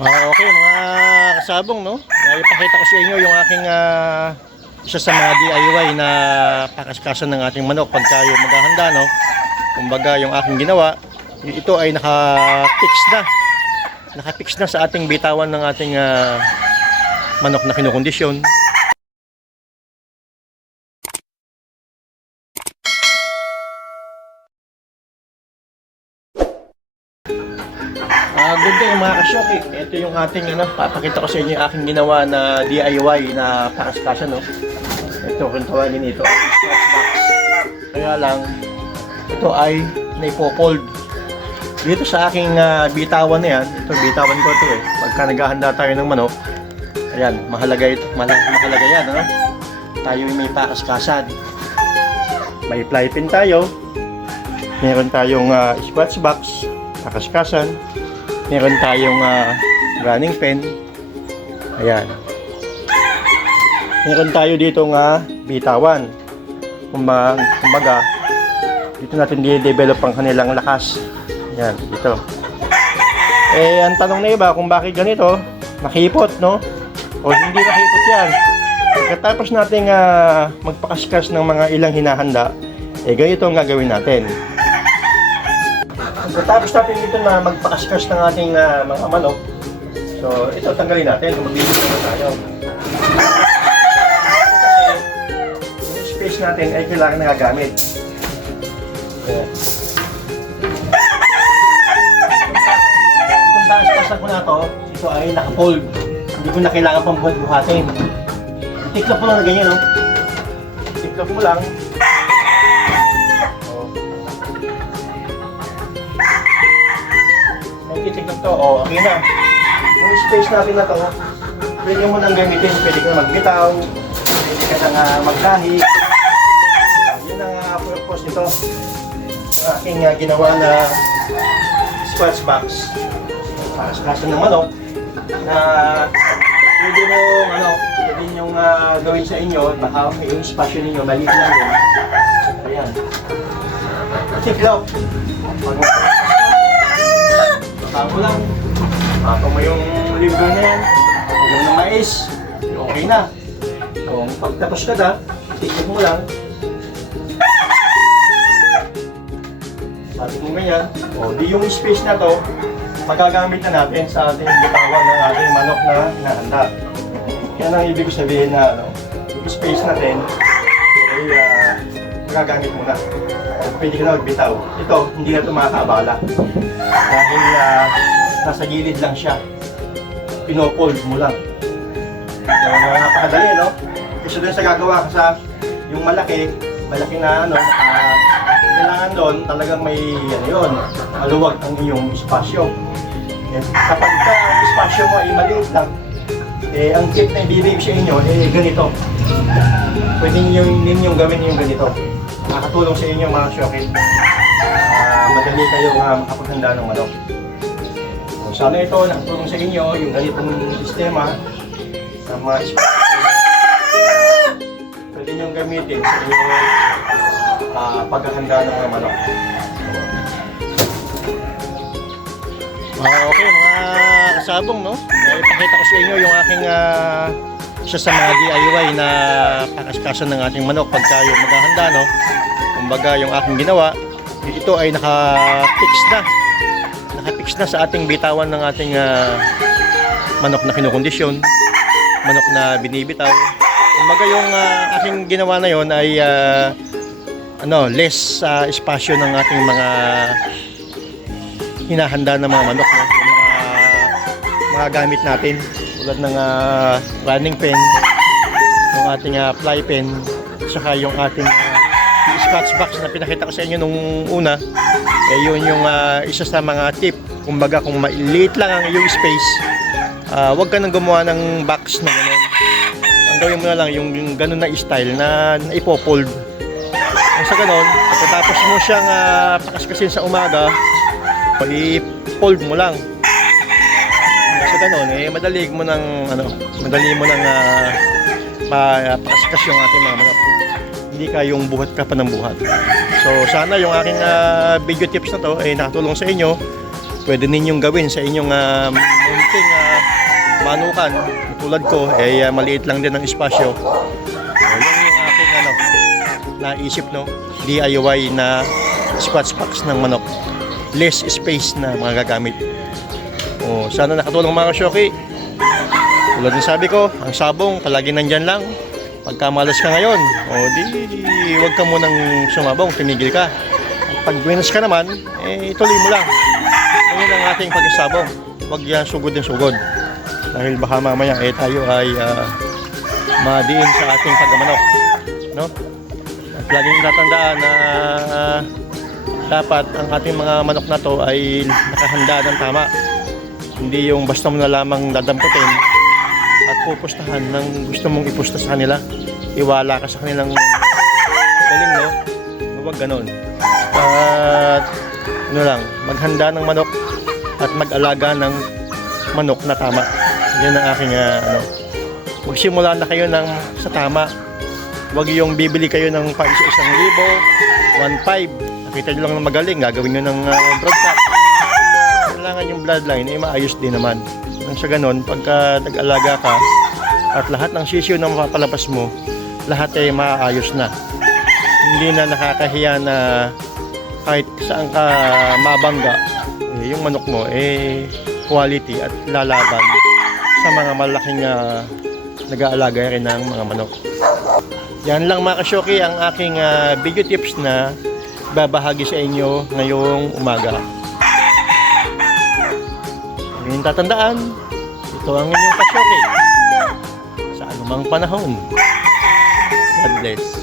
Okay mga kasabong, no? Ipakita ko sa inyo yung aking isa sa mga DIY na pakaskasan ng ating manok pagka yung maghahanda, no? Kumbaga yung aking ginawa, ito ay naka-fix na sa ating bitawan ng ating manok na kinukondisyon. Good day mga kasyoki. Ito yung ating papakita ko sa inyo yung aking ginawa na DIY na pakaskasan, no? Ito kung tawagin ito ay scratch box. Kaya lang ito ay naipo-fold dito sa aking bitawan na yan. Ito bitawan ko ito pagka naghahanda tayo ng manok. Ayan, mahalaga ito, mahalaga yan, no? Tayo may pakaskasan, may fly pin tayo, meron tayong scratch box, pakaskasan, meron tayong running pen. Ayan. Meron tayo dito bitawan. Kumbaga, dito natin i-develop ang kanilang lakas. Ayan, dito. Ang tanong na iba kung bakit ganito, makipot, no? O hindi makipot yan. Pagkatapos natin magpakaskas ng mga ilang hinahanda, ganito ang gagawin natin. Pagkatapos natin dito na magpakaskas ng ating mga manok, so ito tanggalin natin kung magbibigay na tayo. Kasi yung space natin ay kailangan nagagamit. Itong pakaskasan ko na to, ito ay naka-fold. Hindi ko na kailangan pang buhat-buhatin. Tiklop mo lang na ganyan, no? Tiklop mo lang. Titignan to, okay na. Yung space natin na to, pwede mo nang gamitin, pwede ka magbitaw, pwede ka nang magkahi. Yun ang purpose nito. Ang aking ginawa na scratch box. Pakaskasan ng manok na pwede mo, pwede nyong gawin sa inyo, baka yung espasyo ninyo, maliit lang yun. Ayan. Tiklop. Bago lang, kung may yung libro na yan, yung ng mais, okay na. Kung pagtapos ka na, titignan mo lang. Sabi mo ganyan, di yung space na to, magagamit na natin sa ating bitawan ng ating manok na hinahanda. Yan ang ibig sabihin na yung space natin, ay magagamit mo na. Pwede ka na magbitaw. Ito, hindi na ito makakabala. Dahil nasa gilid lang siya. Pinofold mo lang. Napakadali, no? Kasi doon sa gagawa ka sa yung malaki na kailangan doon talagang may maluwag ang iyong espasyo. Kapag ang espasyo mo ay maliit lang, ang tip na ibibigay sa inyo ganito. Pwede ninyong gawin yung ganito. Makakatulong sa inyo mga syokit. Madali kayong makapaghanda ng manok. So, sana ito nakatulong sa inyo yung ganitong sistema sa mga pwede nyo gamitin sa inyong paghahanda ng mga manok. Okay mga kasabong, no? Ipakita ko sa inyo yung aking isa sa mga DIY na pakaskasan ng ating manok pagka yung maghahanda, no? Kumbaga yung aking ginawa, ito ay naka-fix na sa ating bitawan ng ating manok na kinukondisyon, manok na binibitaw. Kumbaga yung aking ginawa na yon ay less espasyo ng ating mga hinahanda ng mga manok, no? Yung mga gamit natin tulad ng running pen, yung ating fly pen, saka yung ating scratch box na pinakita ko sa inyo nung una. Yun yung isa sa mga tip. Kumbaga kung maliit lang ang iyong space, huwag ka nang gumawa ng box na gano'n. Ang gawin mo na lang yung gano'n na style na ipo-fold. Sa gano'n, pagkatapos mo siyang pakaskasin sa umaga, i-fold mo lang. Sa gano'n, madali mo nang pakaskas yung ating mga manok. Hindi ka yung buhat ka pa ng buhat. So sana yung aking video tips na to ay nakatulong sa inyo pwede ninyong gawin sa inyong munting manukan. Tulad ko, maliit lang din ang espasyo. Yan yung aking naisip, no? DIY na scratch box ng manok. Less space na mga gagamit. Sana nakatulong mga kasyoki. Tulad ng sabi ko, ang sabong palagi nandyan lang. Pagka malas ka ngayon, huwag ka munang sumabong, tumigil ka. At pag winas ka naman, ituloy mo lang. Ngayon ang ating pagsasabong. Huwag yan sugod ng sugod. Dahil baka mamaya tayo ay madiin sa ating pagmamanok. No? At laging tatandaan na dapat ang ating mga manok na to ay nakahanda ng tama. Hindi yung basta mo na lamang dadamputin at pupustahan ng gusto mong ipusta sa kanila. Iwala ka sa kanilang galing, no? Huwag ganon. At maghanda ng manok at mag-alaga ng manok na tama. Yan ang aking magsimula na kayo sa tama. Huwag yung bibili kayo ng pa 1,000, 1,500. Nakita nyo lang na magaling, gagawin nyo ng broadcast. Kailangan yung bloodline maayos din naman. Nang sa ganon, pagka nag-alaga ka at lahat ng sisiyo na mapapalabas mo, lahat ay maayos na. Hindi na nakakahiya na kahit saan ka mabangga, yung manok mo quality at lalaban sa mga malaking nag-aalaga rin ng mga manok. Yan lang mga kasyoki ang aking video tips na babahagi sa inyo ngayong umaga. Ngayon tatandaan, ito ang inyong kasyoki sa anumang panahon. God bless.